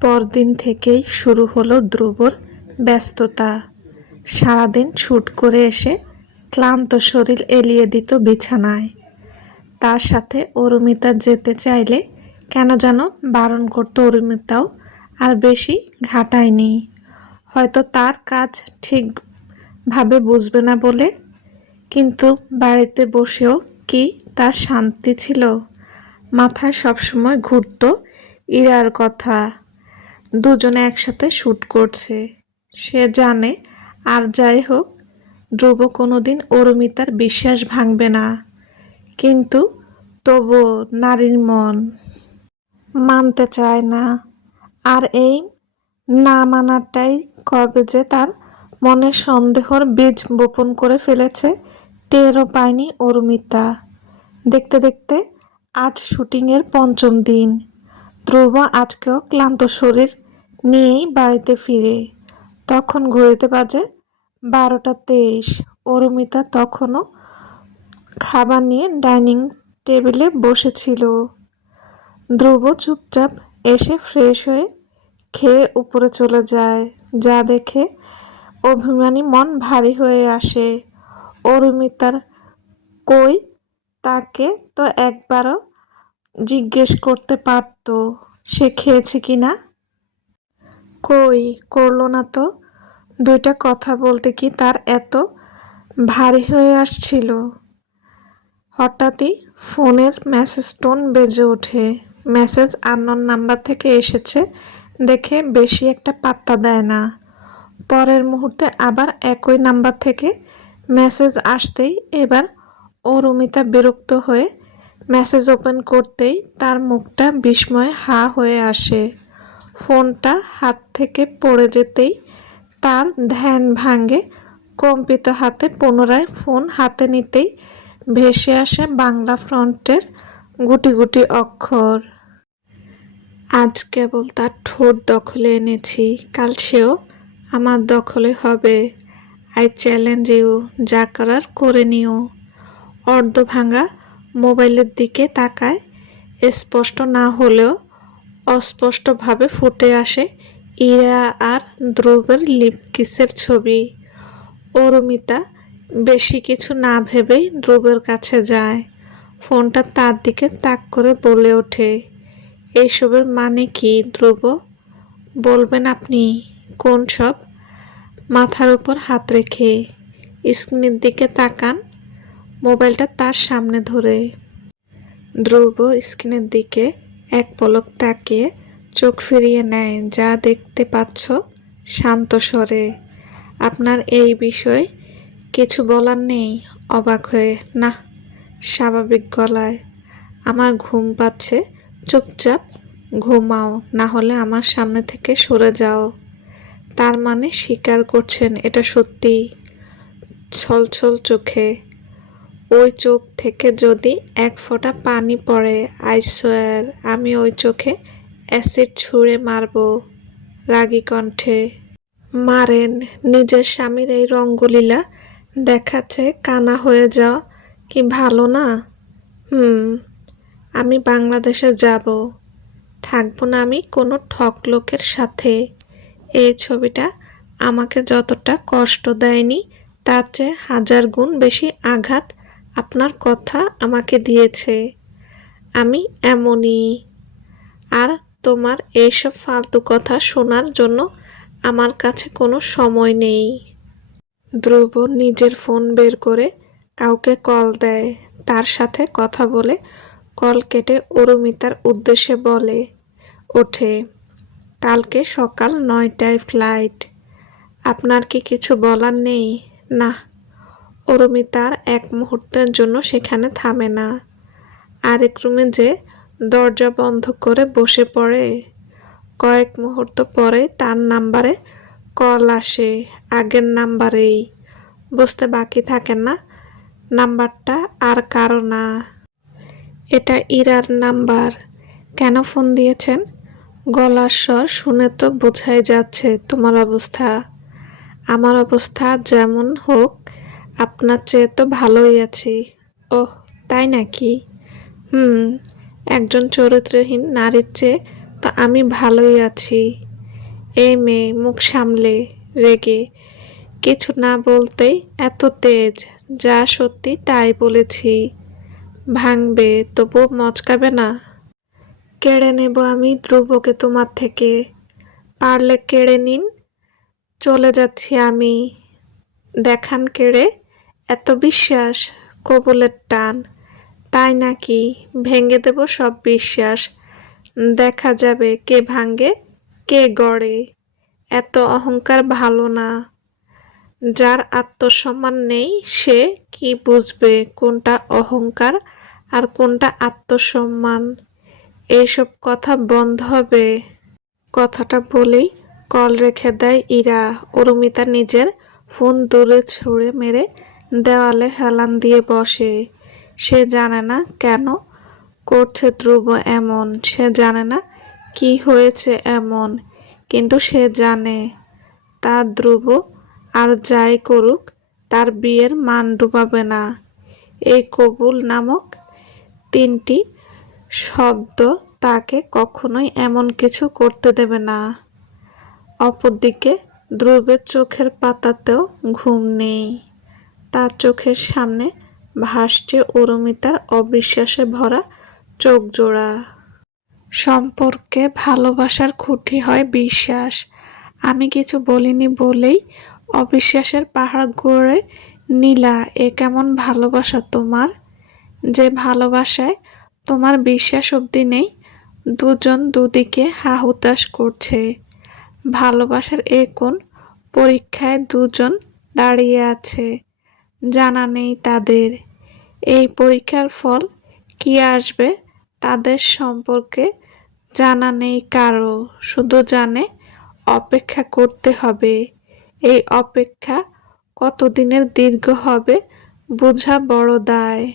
পরদিন থেকেই শুরু হলো ধ্রুবর ব্যস্ততা। সারাদিন শুট করে এসে ক্লান্ত শরীর এলিয়ে দিত বিছানায়। তার সাথে অরুমিতা যেতে চাইলে কেন যেন বারণ করত অরুমিতাও আর বেশি ঘাটায়নি। হয়তো তার কাজ ঠিকভাবে বুঝবে না বলে। কিন্তু বাড়িতে বসেও কি তার শান্তি ছিল? মাথায় সবসময় ঘুরত ইরার কথা। দুজনে একসাথে শ্যুট করছে, সে জানে। আর যাই হোক, ধ্রুব কোনোদিন অরুমিতার বিশ্বাস ভাঙবে না। কিন্তু তবুও নারীর মন মানতে চায় না। আর এই না মানাটাই কবে যে তার মনে সন্দেহর বীজ বপন করে ফেলেছে টেরও পায়নি অরুমিতা। দেখতে দেখতে আজ শুটিংয়ের পঞ্চম দিন। ধ্রুব আজকেও ক্লান্ত শরীর নিয়েই বাড়িতে ফিরে। তখন ঘড়িতে বাজে 12টা 23। অরুমিতা তখনও খাবার নিয়ে ডাইনিং টেবিলে বসেছিল। ধ্রুব চুপচাপ এসে ফ্রেশ হয়ে খেয়ে উপরে চলে যায়। যা দেখে অভিমানী মন ভারী হয়ে আসে। অরুমিতার কই, তাকে তো একবারও জিজ্ঞেস করতে পারত সে খেয়েছে কিনা। কই, করলো না তো। দুইটা কথা বলতে কি তার এত ভারী হয়ে আসছিল? হঠাৎই ফোনের মেসেজ টোন বেজে ওঠে। মেসেজ আননোন নাম্বার থেকে এসেছে দেখে বেশি একটা পাত্তা দেয় না। পরের মুহূর্তে আবার একই নাম্বার থেকে মেসেজ আসতেই এবার অরুমিতা বিরক্ত হয়ে মেসেজ ওপেন করতেই তার মুখটা বিস্ময়ে হা হয়ে আসে। ফোনটা হাত থেকে পড়ে যেতেই তার ধ্যান ভাঙে। কম্পিত হাতে পুনরায় ফোন হাতে নিতেই ভেসে আসে বাংলা ফন্টের গুটি গুটি অক্ষর। আজ কেবল তার ঠোঁট দখলে এনেছি, কাল সেও আমার দখলে হবে। আই চ্যালেঞ্জ ইউ, যা করার করে নিও। অর্ধভাঙা মোবাইলের দিকে তাকায়। স্পষ্ট না হলেও অস্পষ্টভাবে ফুটে আসে ইরা আর ধ্রুবের লিপ কিসের ছবি। অরুমিতা বেশি কিছু না ভেবেই ধ্রুবের কাছে যায়। ফোনটা তার দিকে তাক করে বলে ওঠে, এইসবের মানে কি ধ্রুব? বলবেন আপনি? কোন সব? মাথার উপর হাত রেখে স্ক্রিনের দিকে তাকান। মোবাইলটা তার সামনে ধরে ধ্রুব স্ক্রিনের দিকে এক পলক তাকিয়ে চোখ ফিরিয়ে নেয়। যা দেখতে পাচ্ছ? শান্ত স্বরে, আপনার এই বিষয়ে কিছু বলার নেই? অবাক হয়ে, না। স্বাভাবিক গলায়, আমার ঘুম পাচ্ছে, চুপচাপ ঘুমাও, না হলে আমার সামনে থেকে সরে যাও। তার মানে স্বীকার করছেন এটা সত্যি? ছলছল চোখে, ওই চোখ থেকে যদি এক ফোঁটা পানি পড়ে, আই সোয়ার আমি ওই চোখে অ্যাসিড ছুঁড়ে মারব। রাগী কণ্ঠে, মারেন। নিজের স্বামীর এই রঙ্গলীলা দেখাচ্ছে কানা হয়ে যাওয়া কি ভালো না? আমি বাংলাদেশে যাব, থাকবো না আমি কোনো ঠক লোকের সাথে। এই ছবিটা আমাকে যতটা কষ্ট দেয়নি তার চেয়ে 1000 গুণ বেশি আঘাত আপনার কথা আমাকে দিয়েছে। আমি এমনই। আর তোমার এইসব ফালতু কথা শোনার জন্য আমার কাছে কোনো সময় নেই। ধ্রুব নিজের ফোন বের করে কাউকে কল দেয়। তার সাথে কথা বলে কল কেটে অরুমিতার উদ্দেশ্যে বলে ওঠে, কালকে সকাল 9টায় ফ্লাইট। আপনার কি কিছু বলার নেই? না। অরুমিতার এক মুহূর্তের জন্য সেখানে থামে না। আরেক রুমে যে দরজা বন্ধ করে বসে পড়ে। কয়েক মুহূর্ত পরে তার নাম্বারে কল আসে, আগের নাম্বারেই। বুঝতে বাকি থাকে না নাম্বারটা আর কারো না, এটা ইরার নাম্বার। কেন ফোন দিয়েছেন? গলার স্বর শুনে তো বোঝাই যাচ্ছে তোমার অবস্থা। আমার অবস্থা যেমন হোক, আপনার চেয়ে তো ভালোই আছি। ওহ, তাই নাকি? একজন চরিত্রহীন নারীর চেয়ে তো আমি ভালোই আছি। এই মেয়ে মুখ সামলে রেগে কিছু না বলতেই এত তেজ, যা সত্যি তাই বলেছি। ভাঙবে তবু মচকাবে না। কেড়ে নেব আমি ধ্রুবকে তোমার থেকে। পারলে কেড়ে নিন, চলে যাচ্ছি আমি। দেখান কেড়ে, এত বিশ্বাস, কবুলের টান। তাই নাকি? ভেঙে দেব সব বিশ্বাস। দেখা যাবে কে ভাঙে কে গড়ে। এত অহংকার ভালো না। যার আত্মসম্মান নেই সে কি বুঝবে কোনটা অহংকার আর কোনটা আত্মসম্মান। এইসব কথা বন্ধ হবে। কথাটা বলেই কল রেখে দেয় ইরা। অরুমিতা নিজের ফোন দূরে ছুঁড়ে মেরে দেওয়ালে হেলান দিয়ে বসে। সে জানে না কেন করছে ধ্রুব এমন, সে জানে না কি হয়েছে এমন, কিন্তু সে জানে তার ধ্রুব আর যাই করুক তার বিয়ের মান ডুবাবে না। এই কবুল নামক 3টি শব্দ তাকে কখনোই এমন কিছু করতে দেবে না। অপরদিকে ধ্রুবের চোখের পাতাতেও ঘুম নেই। তার চোখের সামনে ভাসছে অরুমিতার অবিশ্বাসে ভরা চোখ জোড়া। সম্পর্কে ভালোবাসার খুঁটি হয় বিশ্বাস। আমি কিছু বলিনি বলেই অবিশ্বাসের পাহাড় গড়ে নিলা। এ কেমন ভালোবাসা তোমার, যে ভালোবাসায় তোমার বিশ্বাস অবধি নেই? দুজন দুদিকে হাহুতাশ করছে। ভালোবাসার এ কোন পরীক্ষায় দুজন দাঁড়িয়ে আছে, জানা নেই তাদের। এই পরীক্ষার ফল কি আসবে তাদের সম্পর্কে জানা নেই কারো, শুধু জানে অপেক্ষা করতে হবে। এই অপেক্ষা কতদিনের দীর্ঘ হবে বোঝা বড় দায়।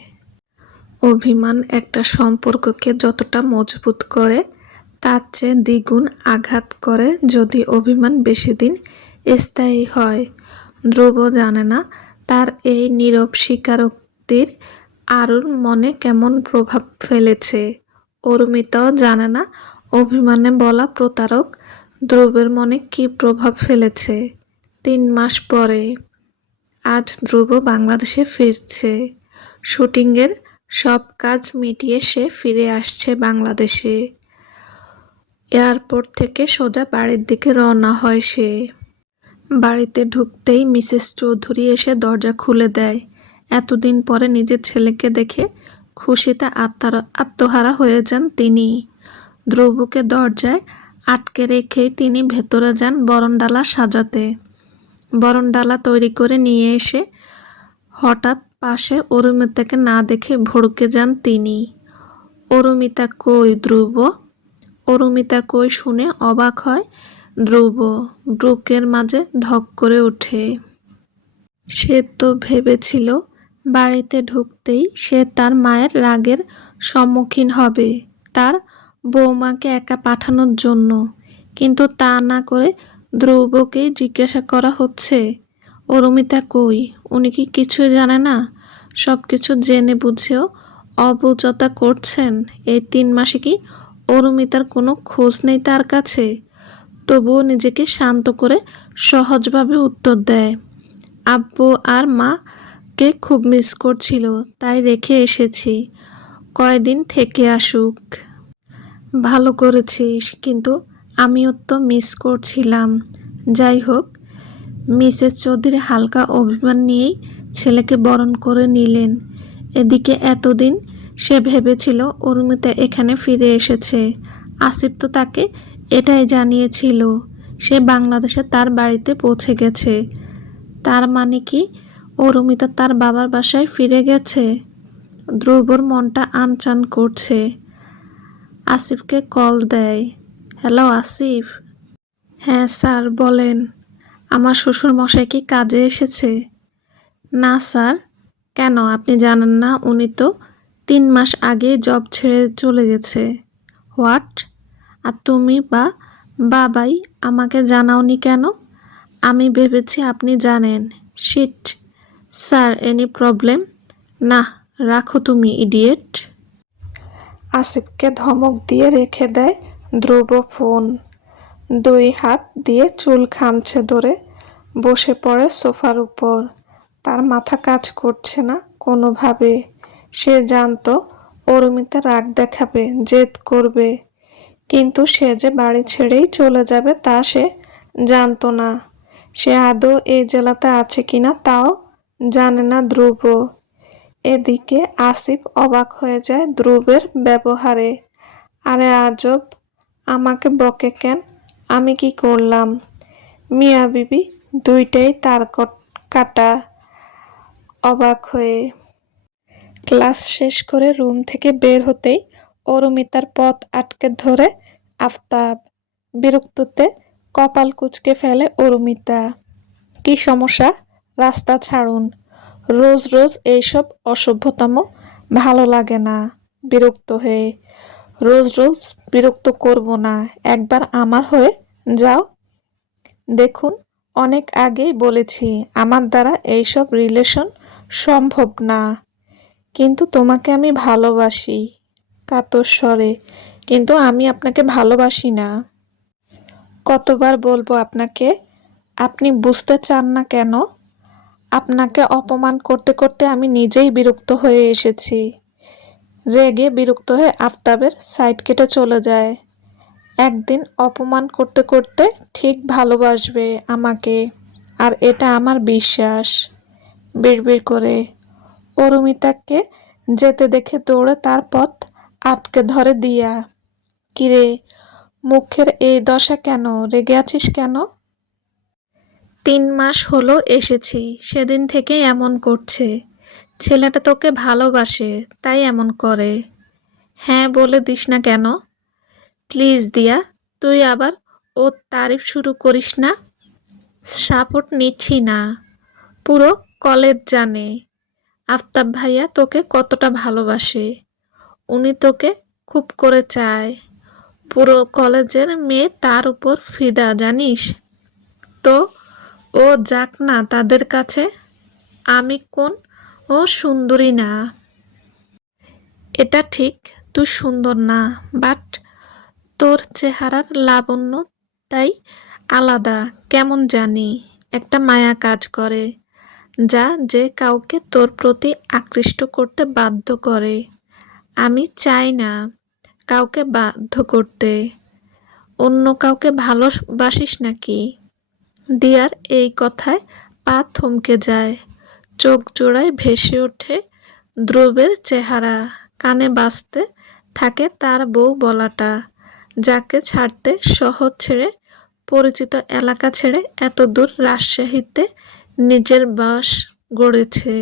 অভিমান একটা সম্পর্ককে যতটা মজবুত করে তার চেয়ে দ্বিগুণ আঘাত করে যদি অভিমান বেশি দিন স্থায়ী হয়। ধ্রুব জানে না তার এই নীরব স্বীকারোক্তির আরুর মনে কেমন প্রভাব ফেলেছে। অরুমিতাও জানে না অভিমানে বলা প্রতারক ধ্রুবের মনে কী প্রভাব ফেলেছে। 3 মাস পরে আজ ধ্রুব বাংলাদেশে ফিরছে। শুটিংয়ের সব কাজ মিটিয়ে সে ফিরে আসছে বাংলাদেশে। এয়ারপোর্ট থেকে সোজা বাড়ির দিকে রওনা হয় সে। বাড়িতে ঢুকতেই মিসেস চৌধুরী এসে দরজা খুলে দেয়। এতদিন পরে নিজের ছেলেকে দেখে খুশিতে আত্মহারা হয়ে যান তিনি। ধ্রুবকে দরজায় আটকে রেখেই তিনি ভেতরে যান বরণডালা সাজাতে। বরণডালা তৈরি করে নিয়ে এসে হঠাৎ পাশে অরুমিতাকে না দেখে ভড়কে যান তিনি। অরুমিতা কই ধ্রুব? অরুমিতা কই শুনে অবাক হয় ধ্রুব। বুকের মাঝে ধক করে ওঠে। সে তো ভেবেছিল বাড়িতে ঢুকতেই সে তার মায়ের রাগের সম্মুখীন হবে, তার বৌমাকে একা পাঠানোর জন্য, কিন্তু তা না করে ধ্রুবকেই জিজ্ঞাসা করা হচ্ছে অরুমিতা কই। উনি কি কিছুই জানে না? সব কিছু জেনে বুঝেও অবুঝতা করছেন। এই 3 মাসে কি অরুমিতার কোনো খোঁজ নেই তার কাছে? তবুও নিজেকে শান্ত করে সহজভাবে উত্তর দেয়, আব্বু আর মাকে খুব মিস করছিল, তাই রেখে এসেছি, কয়দিন থেকে আসুক। ভালো করেছিস, কিন্তু আমিও তো মিস করছিলাম। যাই হোক, মিসেস চৌধুরী হালকা অভিমান নিয়েই ছেলেকে বরণ করে নিলেন। এদিকে এতদিন সে ভেবেছিল অরুমিতা এখানে ফিরে এসেছে। আসিফ তো তাকে এটাই জানিয়েছিল সে বাংলাদেশে তার বাড়িতে পৌঁছে গেছে। তার মানে কি অরুমিতা তার বাবার বাসায় ফিরে গেছে? ধ্রুবর মনটা আনচান করছে। আসিফকে কল দেয়। হ্যালো আসিফ। হ্যাঁ স্যার বলেন। আমার শ্বশুর মশাই কি কাজে এসেছে? না স্যার। কেন, আপনি জানেন না উনি তো 3 মাস আগে জব ছেড়ে চলে গেছে। হোয়াট? আর তুমি বা বাবাই আমাকে জানাওনি কেন? আমি ভেবেছি আপনি জানেন। Shit sir, any problem? না, রাখো তুমি ইডিয়েট। আসিফকে ধমক দিয়ে রেখে দেয় ধ্রুব ফোন, 2 হাত দিয়ে চুল খামছে ধরে বসে পড়ে সোফার উপর। তার মাথা কাজ করছে না কোনোভাবে। সে জানতো অরুমিতা রাগ দেখাবে, জেদ করবে, কিন্তু সে যে বাড়ি ছেড়েই চলে যাবে তা সে জানতো না। সে আদৌ এই জেলাতে আছে কিনা তাও জানে না ধ্রুব। এদিকে আসিফ অবাক হয়ে যায় ধ্রুবের ব্যবহারে। আরে আজব, আমাকে বকে কেন? আমি কি করলাম? মিয়া বিবি দুইটাই তার কাটা। অবাক হয়ে ক্লাস শেষ করে রুম থেকে বের হতেই অরুমিতার পথ আটকে ধরে আফতাব। বিরক্ততে কপাল কুঁচকে ফেলে অরুমিতা। কি সমস্যা? রাস্তা ছাড়ুন। রোজ রোজ এইসব অসভ্যতম ভালো লাগে না। বিরক্ত হয়ে রোজ রোজ বিরক্ত করব না, একবার আমার হয়ে যাও। দেখুন, অনেক আগেই বলেছি আমার দ্বারা এইসব রিলেশন সম্ভব না, কিন্তু তোমাকে আমি ভালোবাসি। কাতর স্বরে, কিন্তু আমি আপনাকে ভালোবাসি না। কতবার বলবো আপনাকে? আপনি বুঝতে চান না কেন? আপনাকে অপমান করতে করতে আমি নিজেই বিরক্ত হয়ে এসেছি। রেগে বিরক্ত হয়ে আফতাবের সাইড কেটে চলে যায়। একদিন অপমান করতে করতে ঠিক ভালোবাসবে আমাকে, আর এটা আমার বিশ্বাস। বিড়বিড় করে অরুমিতাকে যেতে দেখে দৌড়ে তার পথ আটকে ধরে দিয়া। কিরে, মুখের এই দশা কেন? রেগে আছিস কেন? 3 মাস হলো এসেছি, সেদিন থেকেই এমন করছে। ছেলেটা তোকে ভালোবাসে তাই এমন করে। হ্যাঁ বলে দিস না কেন? প্লিজ দিয়া, তুই আবার ওর তারিফ শুরু করিস না। সাপোর্ট নিচ্ছি না, পুরো কলেজ জানে আফতাব ভাইয়া তোকে কতটা ভালোবাসে। উনি তোকে খুব করে চায়। পুরো কলেজের মেয়ে তার উপর ফিদা, জানিস তো। ও যাক না তাদের কাছে। আমি কোন ও সুন্দরী না। এটা ঠিক, তুই সুন্দর না, বাট তোর চেহারার লাবণ্য তাই আলাদা। কেমন জানি একটা মায়া কাজ করে, যা যে কাউকে তোর প্রতি আকৃষ্ট করতে বাধ্য করে। আমি চাই না কাউকে বাধ্য করতে। অন্য কাউকে ভালোবাসিস নাকি? দিয়ার এই কথায় পা থমকে যায়। চোখ জোড়ায় ভেসে ওঠে ধ্রুবের চেহারা। কানে বাজতে থাকে তার বউ বলাটা, যাকে ছাড়তে শহর ছেড়ে, পরিচিত এলাকা ছেড়ে এত দূর রাজশাহীতে নিজের বাস গড়েছে।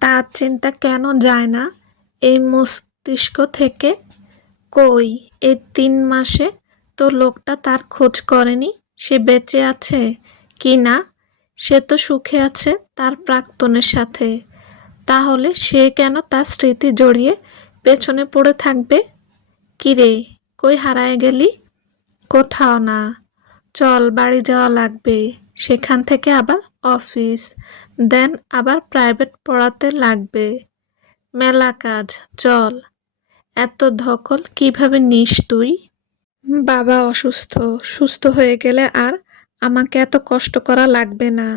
তার চিন্তা কেন যায় না এই মস্তিষ্ক থেকে? কই, এই 3 মাসে তো লোকটা তার খোঁজ করেনি সে বেঁচে আছে কি না। সে তো সুখে আছে তার প্রাক্তনের সাথে। তাহলে সে কেন তার স্মৃতি জড়িয়ে পেছনে পড়ে থাকবে? কিরে, কই হারায় গেলি? কোথাও না। চল, বাড়ি যাওয়া লাগবে। সেখান থেকে আবার অফিস, দেন আবার প্রাইভেট পড়াতে লাগবে। মেলা কাজ, চল। এত ধকল কিভাবে নিস তুই? বাবা অসুস্থ, সুস্থ হয়ে গেলে আর আমাকে এত কষ্ট করা লাগবে না।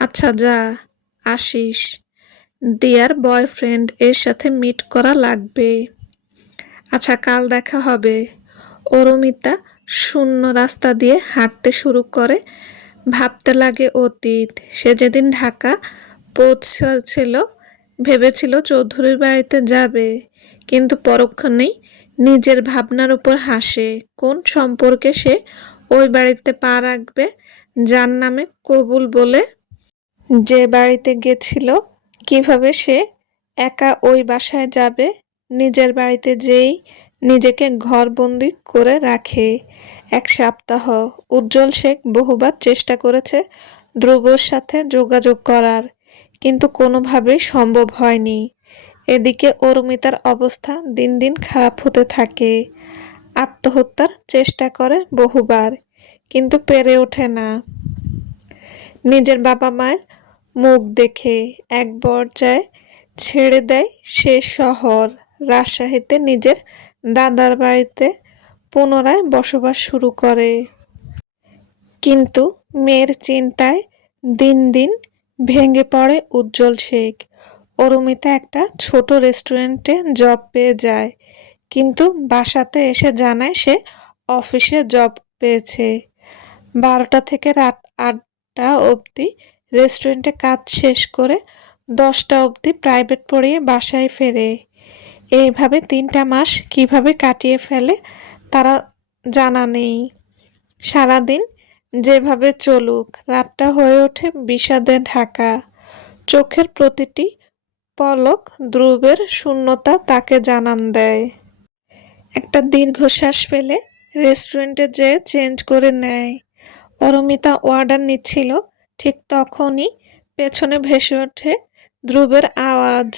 আচ্ছা যা, আসিস। দিয়ার বয়ফ্রেন্ড এর সাথে মিট করা লাগবে। আচ্ছা কাল দেখা হবে। অরুমিতা শূন্য রাস্তা দিয়ে হাঁটতে শুরু করে। ভাবতে লাগে অতীত। সে যেদিন ঢাকা পৌঁছেছিল ভেবেছিল চৌধুরীর বাড়িতে যাবে, কিন্তু পরক্ষণেই নিজের ভাবনার উপর হাসে। কোন সম্পর্কে সে ওই বাড়িতে পা রাখবে, যার নামে কবুল বলে যে বাড়িতে গেছিল? কিভাবে সে একা ওই বাসায় যাবে? নিজের বাড়িতে যেই নিজেকে ঘরবন্দি করে রাখে। 1 সপ্তাহ উজ্জ্বল শেখ বহুবার চেষ্টা করেছে ধ্রুবর সাথে যোগাযোগ করার, কিন্তু কোনোভাবেই সম্ভব হয়নি। এদিকে অরুমিতার অবস্থা দিন দিন খারাপ হতে থাকে। আত্মহত্যার চেষ্টা করে বহুবার, কিন্তু পেরে ওঠে না নিজের বাবা মায়ের মুখ দেখে। এক পর্যায়ে ছেড়ে দেয় সে শহর। রাজশাহীতে নিজের দাদার বাড়িতে পুনরায় বসবাস শুরু করে। কিন্তু মেয়ের চিন্তায় দিন দিন ভেঙে পড়ে উজ্জ্বল শেখ। অরুমিতা একটা ছোট রেস্টুরেন্টে জব পেয়ে যায়, কিন্তু বাসাতে এসে জানায় সে অফিসে জব পেয়েছে। 12টা থেকে রাত 8টা অবধি রেস্টুরেন্টে কাজ শেষ করে 10টা অবধি প্রাইভেট পড়িয়ে বাসায় ফেরে। এইভাবে 3টা মাস কিভাবে কাটিয়ে ফেলে তারা জানা নেই। সারাদিন যেভাবে চলুক, রাতটা হয়ে ওঠে বিষাদে ঢাকা। চোখের প্রতিটি পলক ধ্রুবের শূন্যতা তাকে জানান দেয়। একটা দীর্ঘশ্বাস ফেলে রেস্টুরেন্টে যেয়ে চেঞ্জ করে নেয়। অরুমিতা অর্ডার নিচ্ছিল, ঠিক তখনই পেছনে ভেসে ওঠে ধ্রুবের আওয়াজ।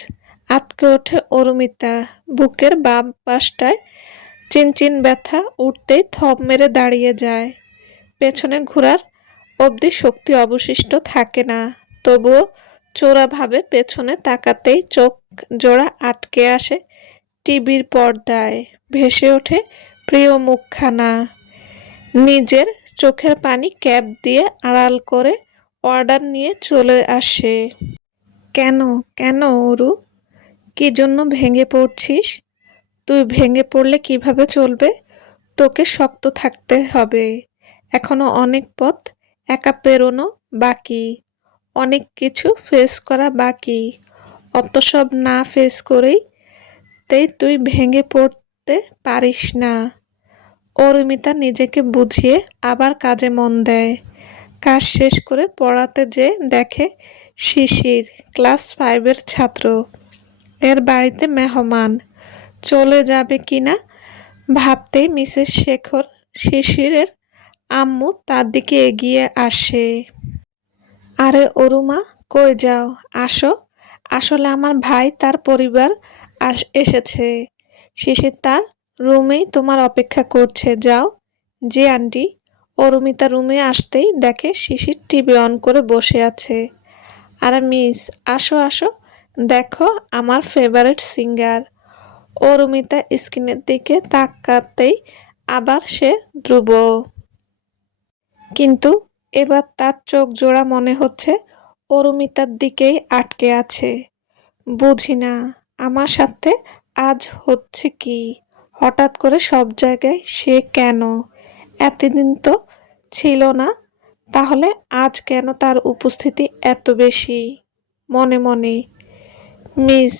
আঁতকে ওঠে অরুমিতা। বুকের বাম পাশটায় চিনচিন ব্যথা উঠতেই থম মেরে দাঁড়িয়ে যায়। পেছনে ঘোরার অবধি শক্তি অবশিষ্ট থাকে না, তবুও চোরাভাবে পেছনে তাকাতেই চোখ জোড়া আটকে আসে টিভির পর্দায়। ভেসে ওঠে প্রিয় মুখখানা। নিজের চোখের পানি ক্যাপ দিয়ে আড়াল করে অর্ডার নিয়ে চলে আসে। কেন কেন অরু, কি জন্য ভেঙে পড়ছিস? তুই ভেঙে পড়লে কিভাবে চলবে? তোকে শক্ত থাকতে হবে। এখনো অনেক পথ একা পেরোনো বাকি, অনেক কিছু ফেস করা বাকি। অত সব না ফেস করেই তুই ভেঙে পড়তে পারিস না। অরুমিতা নিজেকে বুঝিয়ে আবার কাজে মন দেয়। কাজ শেষ করে পড়াতে যে দেখে শিশির ক্লাস 5-এর ছাত্র, এর বাড়িতে মেহমান। চলে যাবে কিনা ভাবতেই মিসেস শেখর, শিশিরের আম্মু, তার দিকে এগিয়ে আসে। আরে অরুমা, কই যাও? আসো। আসলে আমার ভাই তার পরিবার এসেছে। শিশির তার রুমেই তোমার অপেক্ষা করছে, যাও। জি আন্টি। অরুমিতা রুমে আসতেই দেখে শিশির টিভি অন করে বসে আছে। আরে মিস, আসো আসো, দেখো আমার ফেভারিট সিঙ্গার। অরুমিতা স্ক্রিনের দিকে তাকাতেই আবার সে ধ্রুব। কিন্তু এবার তার চোখ জোড়া মনে হচ্ছে অরুমিতার দিকেই আটকে আছে। বুঝি না আমার সাথে আজ হচ্ছে কি? হঠাৎ করে সব জায়গায় সে কেন? এতদিন তো ছিল না, তাহলে আজ কেন তার উপস্থিতি এত বেশি? মনে মনে, মিস,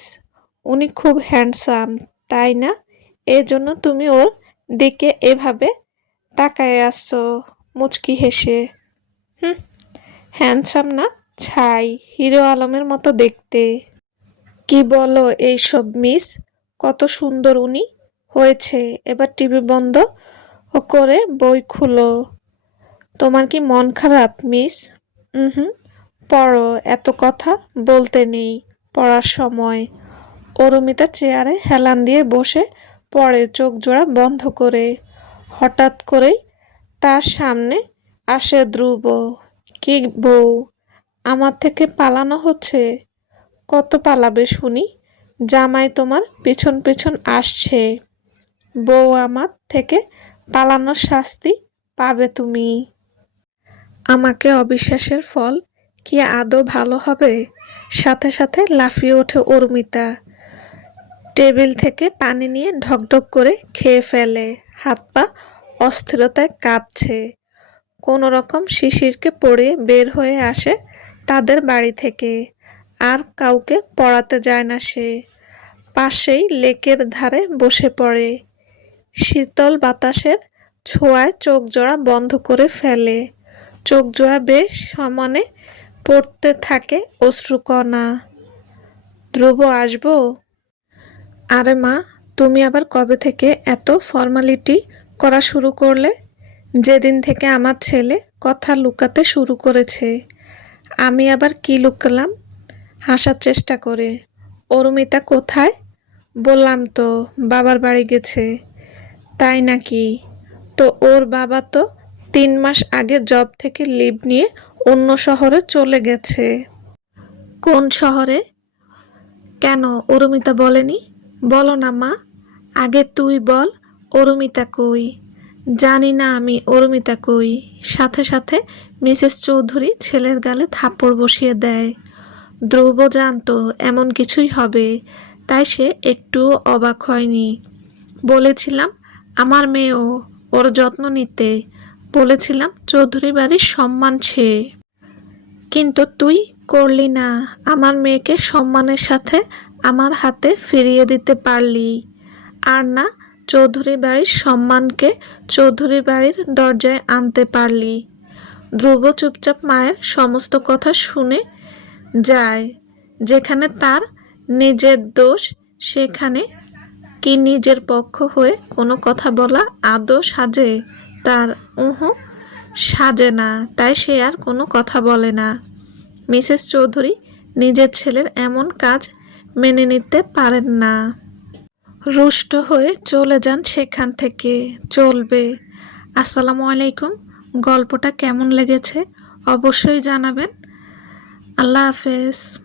উনি খুব হ্যান্ডসাম, তাই না? এজন্য তুমি ওর দিকে এভাবে তাকায় আসছো মুচকি হেসে। হুম, হ্যান্ডসাম না, ছাই, হিরো আলমের মতো দেখতে। কি বলো এইসব মিস? কত সুন্দর উনি। হয়েছে, এবার টিভি বন্ধ করে বই খুলো। তোমার কি মন খারাপ মিস? হুম, পড়ো, এত কথা বলতে নেই, পড়ার সময়। অরুমিতা চেয়ারে হেলান দিয়ে বসে পড়ে চোখ জোড়া বন্ধ করে। হঠাৎ করেই তার সামনে আসে ধ্রুব। কি বউ, আমার থেকে পালানো হচ্ছে? কত পালাবে শুনি? জামাই তোমার পিছন পিছন আসছে। বউ আমার থেকে পালানোর শাস্তি পাবে তুমি। আমাকে অবিশ্বাসের ফল কি আদৌ ভালো হবে? সাথে সাথে লাফিয়ে ওঠে অরুমিতা। টেবিল থেকে পানি নিয়ে ঢকঢক করে খেয়ে ফেলে। হাত পা অস্থিরতায় কাঁপছে। কোনো রকম শিশিরকে পড়ে বের হয়ে আসে তাদের বাড়ি থেকে। আর কাউকে পড়াতে যায় না সে। পাশেই লেকের ধারে বসে পড়ে। শীতল বাতাসের ছোঁয়ায় চোখ জোড়া বন্ধ করে ফেলে। চোখ জোড়া বেশ সমানে পড়তে থাকে অশ্রুকণা। ধ্রুব, আসবো? আরে মা, তুমি আবার কবে থেকে এত ফর্মালিটি করা শুরু করলে? যেদিন থেকে আমার ছেলে কথা লুকাতে শুরু করেছে। আমি আবার কি লুকালাম? হাসার চেষ্টা করে। অরুমিতা কোথায়? বললাম তো, বাবার বাড়ি গেছে। তাই নাকি? তো ওর বাবা তো 3 মাস আগে জব থেকে লিভ নিয়ে অন্য শহরে চলে গেছে। কোন শহরে? কেন অরুমিতা বলেনি? বলো না মা, আগে তুই বল, অরুমিতা কই? জানি না আমি অরুমিতা কই। সাথে সাথে মিসেস চৌধুরী ছেলের গালে থাপ্পড় বসিয়ে দেয়। ধ্রুব জানতো এমন কিছুই হবে, তাই সে একটুও অবাক হয়নি। বলেছিলাম আমার মেয়েও, ওর যত্ন নিতে। বলেছিলাম চৌধুরী বাড়ির সম্মান সে। কিন্তু তুই করলি না। আমার মেয়েকে সম্মানের সাথে আমার হাতে ফিরিয়ে দিতে পারলি। আর না, চৌধুরী বাড়ির সম্মানকে চৌধুরী বাড়ির দরজায় আনতে পারলি। ধ্রুব চুপচাপ মায়ের সমস্ত কথা শুনে যায়। যেখানে তার নিজের দোষ, সেখানে কি নিজের পক্ষ হয়ে কোনো কথা বলা আদৌ সাজে তার? সাজে না, তাই সে আর কোনো কথা বলে না। মিসেস চৌধুরী নিজের ছেলের এমন কাজ মেনে নিতে পারেন না। রুষ্ট হয়ে চলে যান সেখান থেকে। চলবে। আসসালামু আলাইকুম। গল্পটা কেমন লেগেছে অবশ্যই জানাবেন। আল্লাহ হাফেজ।